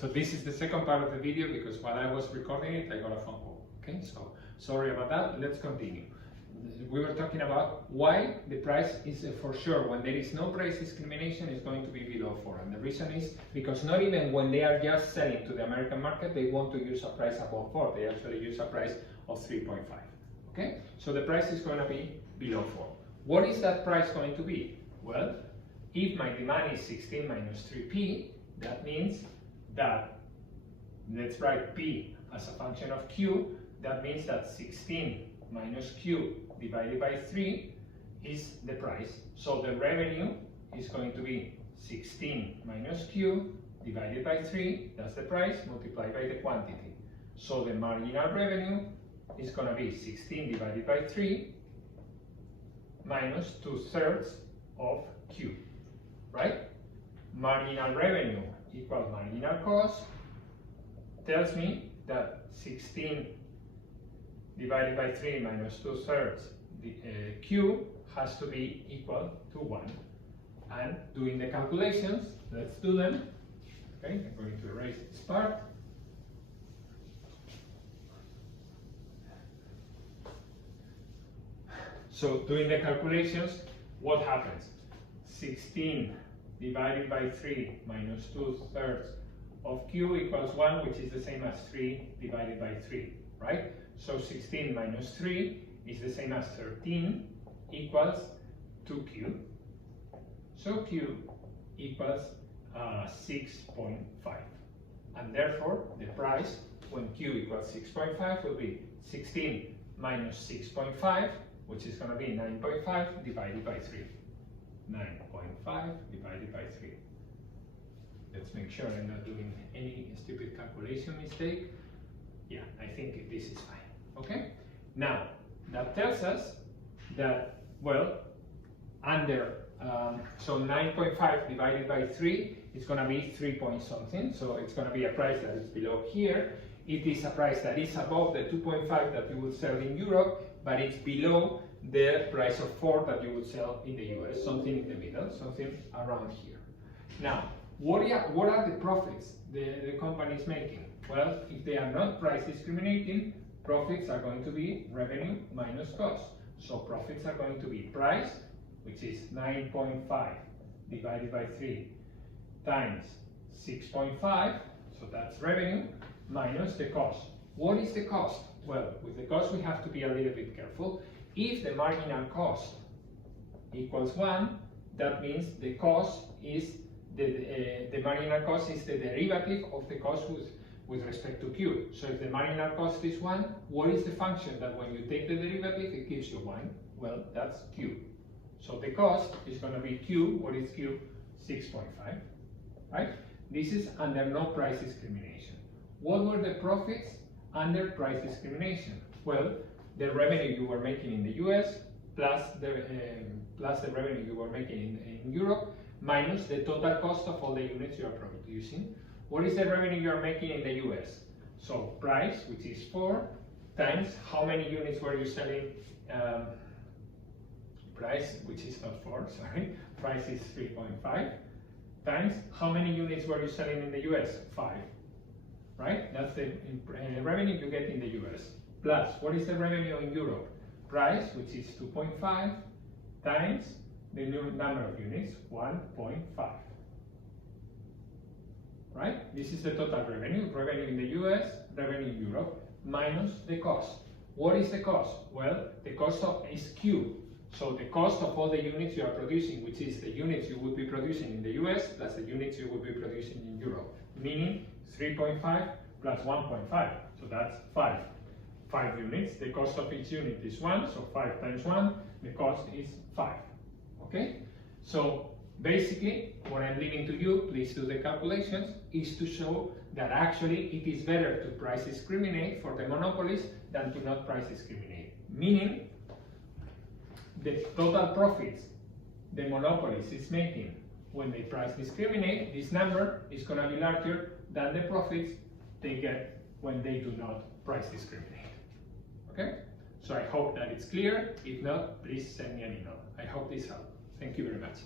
So this is the second part of the video because while I was recording it, I got a phone call. Okay, so sorry about that. Let's continue. We were talking about why the price is for sure when there is no price discrimination is going to be below 4, and the reason is because not even when they are just selling to the American market they want to use a price above 4. They actually use a price of 3.5. Okay, so the price is going to be below 4. What is that price going to be? Well, if my demand is 16 minus 3p, that means that, let's write p as a function of q. That means that 16 minus q divided by 3 is the price. So the revenue is going to be 16 minus q divided by 3, that's the price, multiplied by the quantity. So the marginal revenue is going to be 16 divided by 3 minus 2/3 of q, right? Marginal revenue equals marginal cost tells me that 16 divided by 3 minus 2/3 q has to be equal to 1. And doing the calculations, let's do them. Okay, I'm going to erase this part. So doing the calculations, what happens? 16 divided by 3 minus 2/3 of q equals 1, which is the same as 3 divided by 3, right? So 16 minus 3 is the same as 13 equals 2q. So q equals 6.5. And therefore, the price when q equals 6.5 will be 16 minus 6.5, which is going to be 9.5 divided by 3. 9.5 divided by 3. Let's make sure I'm not doing any stupid calculation mistake. Yeah, I think this is fine. Okay? Now, that tells us that, well, so 9.5 divided by 3 is going to be 3 point something. So it's going to be a price that is below here. It is a price that is above the 2.5 that you would sell in Europe, but it's below the price of 4 that you would sell in the US, something in the middle, something around here. Now, what are the profits the company is making? Well, if they are not price discriminating, profits are going to be revenue minus cost. So profits are going to be price, which is 9.5 divided by 3 times 6.5, so that's revenue, minus the cost. What is the cost? Well, with the cost we have to be a little bit careful. If the marginal cost equals 1, that means the cost is the marginal cost is the derivative of the cost with respect to q. So if the marginal cost is 1, what is the function that when you take the derivative it gives you 1? Well, that's q. So the cost is going to be q. What is q? 6.5, right? This is under no price discrimination. What were the profits under price discrimination? Well, the revenue you were making in the US plus the revenue you were making in Europe minus the total cost of all the units you are producing. What is the revenue you are making in the US? So price, which is 4, times how many units were you selling? Price, which is not 4, sorry. Price is 3.5, times how many units were you selling in the US? 5, right? That's the revenue you get in the US. Plus, what is the revenue in Europe? Price, which is 2.5, times the new number of units, 1.5. Right? This is the total revenue. Revenue in the US, revenue in Europe, minus the cost. What is the cost? Well, the cost is Q. So the cost of all the units you are producing, which is the units you would be producing in the US plus the units you would be producing in Europe, meaning 3.5 plus 1.5. So that's 5. 5 units. The cost of each unit is 1, so 5 times 1, the cost is 5. Okay? So basically, what I'm leaving to you, please do the calculations, is to show that actually it is better to price discriminate for the monopolies than to not price discriminate. Meaning, the total profits the monopolies is making when they price discriminate, this number is going to be larger than the profits they get when they do not price discriminate. Okay? So I hope that it's clear. If not, please send me an email. I hope this helped. Thank you very much.